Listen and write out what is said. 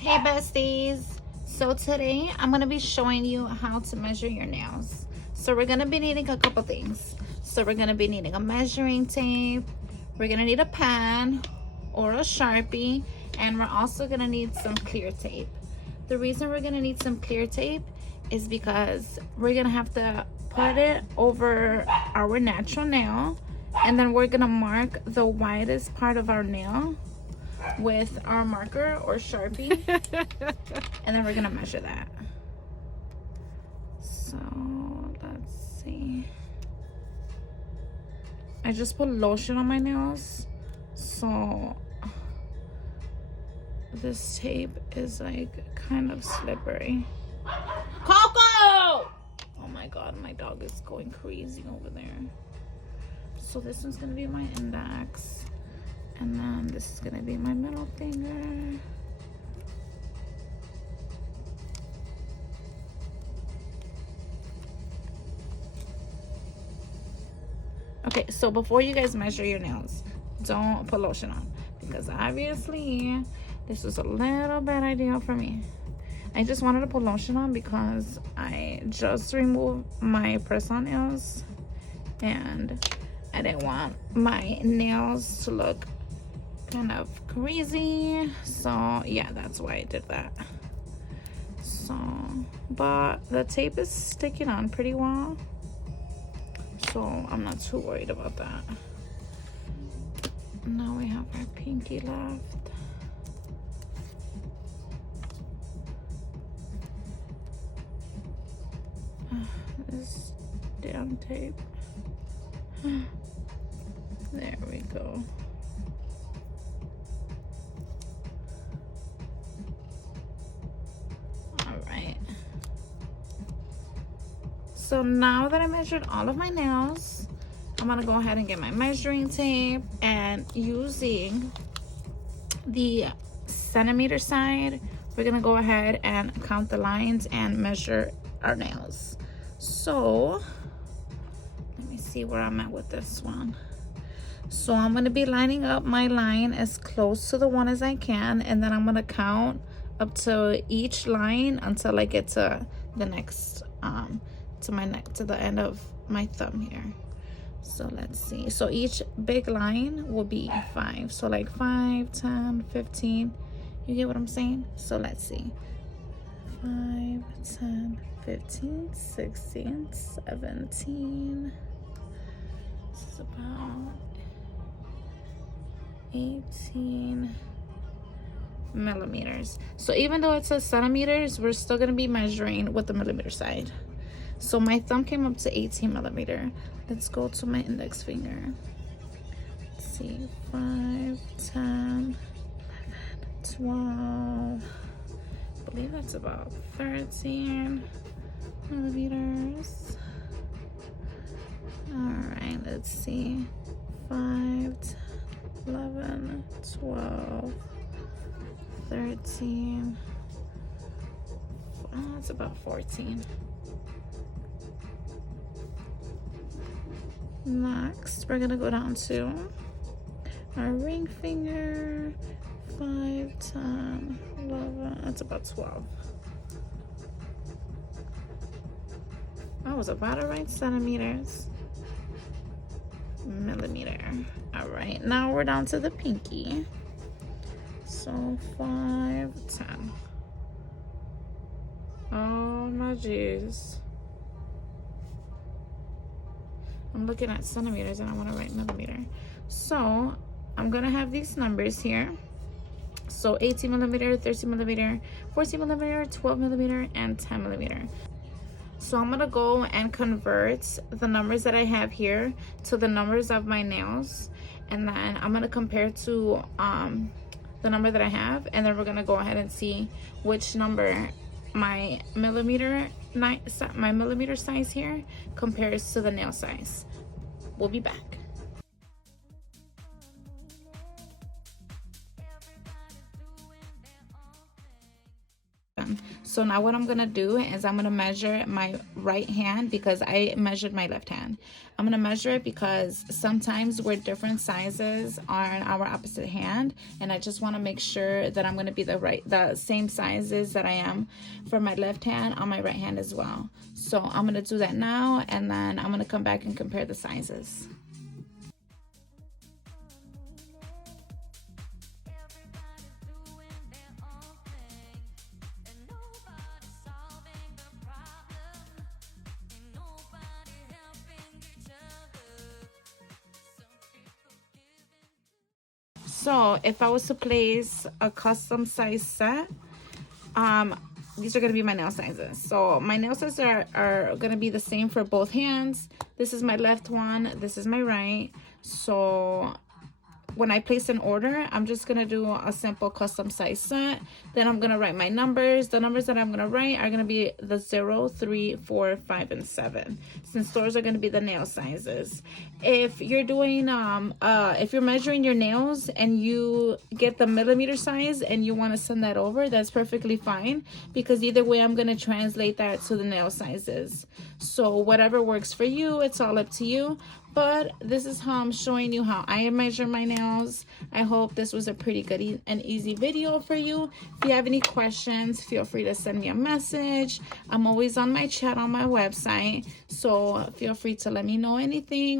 Hey besties, so today I'm going to be showing you how to measure your nails. So we're going to be needing a couple things. So we're going to be needing a measuring tape, we're going to need a pen or a Sharpie, and we're also going to need some clear tape. The reason we're going to need some clear tape is because we're going to have to put it over our natural nail, and then we're going to mark the widest part of our nail with our marker or Sharpie and then we're gonna measure that. So let's see, I just put lotion on my nails, so this tape is like kind of slippery. Coco! Oh my god, my dog is going crazy over there. So this one's gonna be my index, and then this is gonna be my middle finger. Okay, so before you guys measure your nails, don't put lotion on, because obviously this was a little bad idea for me. I just wanted to put lotion on because I just removed my press-on nails and I didn't want my nails to look kind of crazy, so yeah, that's why I did that. So but the tape is sticking on pretty well, so I'm not too worried about that. Now we have our pinky left. This damn tape. There we go. Alright. So now that I measured all of my nails, I'm gonna go ahead and get my measuring tape, and using the centimeter side, we're gonna go ahead and count the lines and measure our nails. So let me see where I'm at with this one. So I'm gonna be lining up my line as close to the one as I can, and then I'm gonna count up to each line until I get to the next to my neck, to the end of my thumb here. So let's see, so each big line will be 5, so like 5, 10, 15, you get what I'm saying? So let's see, 5, 10, 15, 16, 17, this is about 18 millimeters. So even though it says centimeters, we're still going to be measuring with the millimeter side. So my thumb came up to 18 millimeter. Let's go to my index finger. Let's see, 5, 10, 11, 12, I believe that's about 13 millimeters. All right, let's see, 5, 10, 11, 12, 13, oh, it's about 14. Next, we're gonna go down to our ring finger, 5, 10, 11, that's about 12. I was about to write centimeters. Millimeter. All right, now we're down to the pinky. So 5, 10. Oh my jeez. I'm looking at centimeters and I want to write millimeter. So I'm gonna have these numbers here. So 18 millimeter, 13 millimeter, 14 millimeter, 12 millimeter, and 10 millimeter. So I'm gonna go and convert the numbers that I have here to the numbers of my nails, and then I'm gonna compare to the number that I have, and then we're gonna go ahead and see which number my millimeter size here compares to the nail size. We'll be back. hand. So now what I'm gonna do is I'm gonna measure my right hand because I measured my left hand. I'm gonna measure it because sometimes we're different sizes on our opposite hand, and I just want to make sure that I'm gonna be the same sizes that I am for my left hand on my right hand as well. So I'm gonna do that now, and then I'm gonna come back and compare the sizes. So if I was to place a custom size set, these are going to be my nail sizes. So my nail sizes are going to be the same for both hands. This is my left one, this is my right. So when I place an order, I'm just gonna do a simple custom size set. Then I'm gonna write my numbers. The numbers that I'm gonna write are gonna be the 0, 3, 4, 5, and 7, since those are gonna be the nail sizes. If you're doing if you're measuring your nails and you get the millimeter size and you want to send that over, that's perfectly fine, because either way I'm gonna translate that to the nail sizes. So whatever works for you, it's all up to you. But this is how I'm showing you how I measure my nails. I hope this was a pretty good and easy video for you. If you have any questions, feel free to send me a message. I'm always on my chat on my website, so feel free to let me know anything.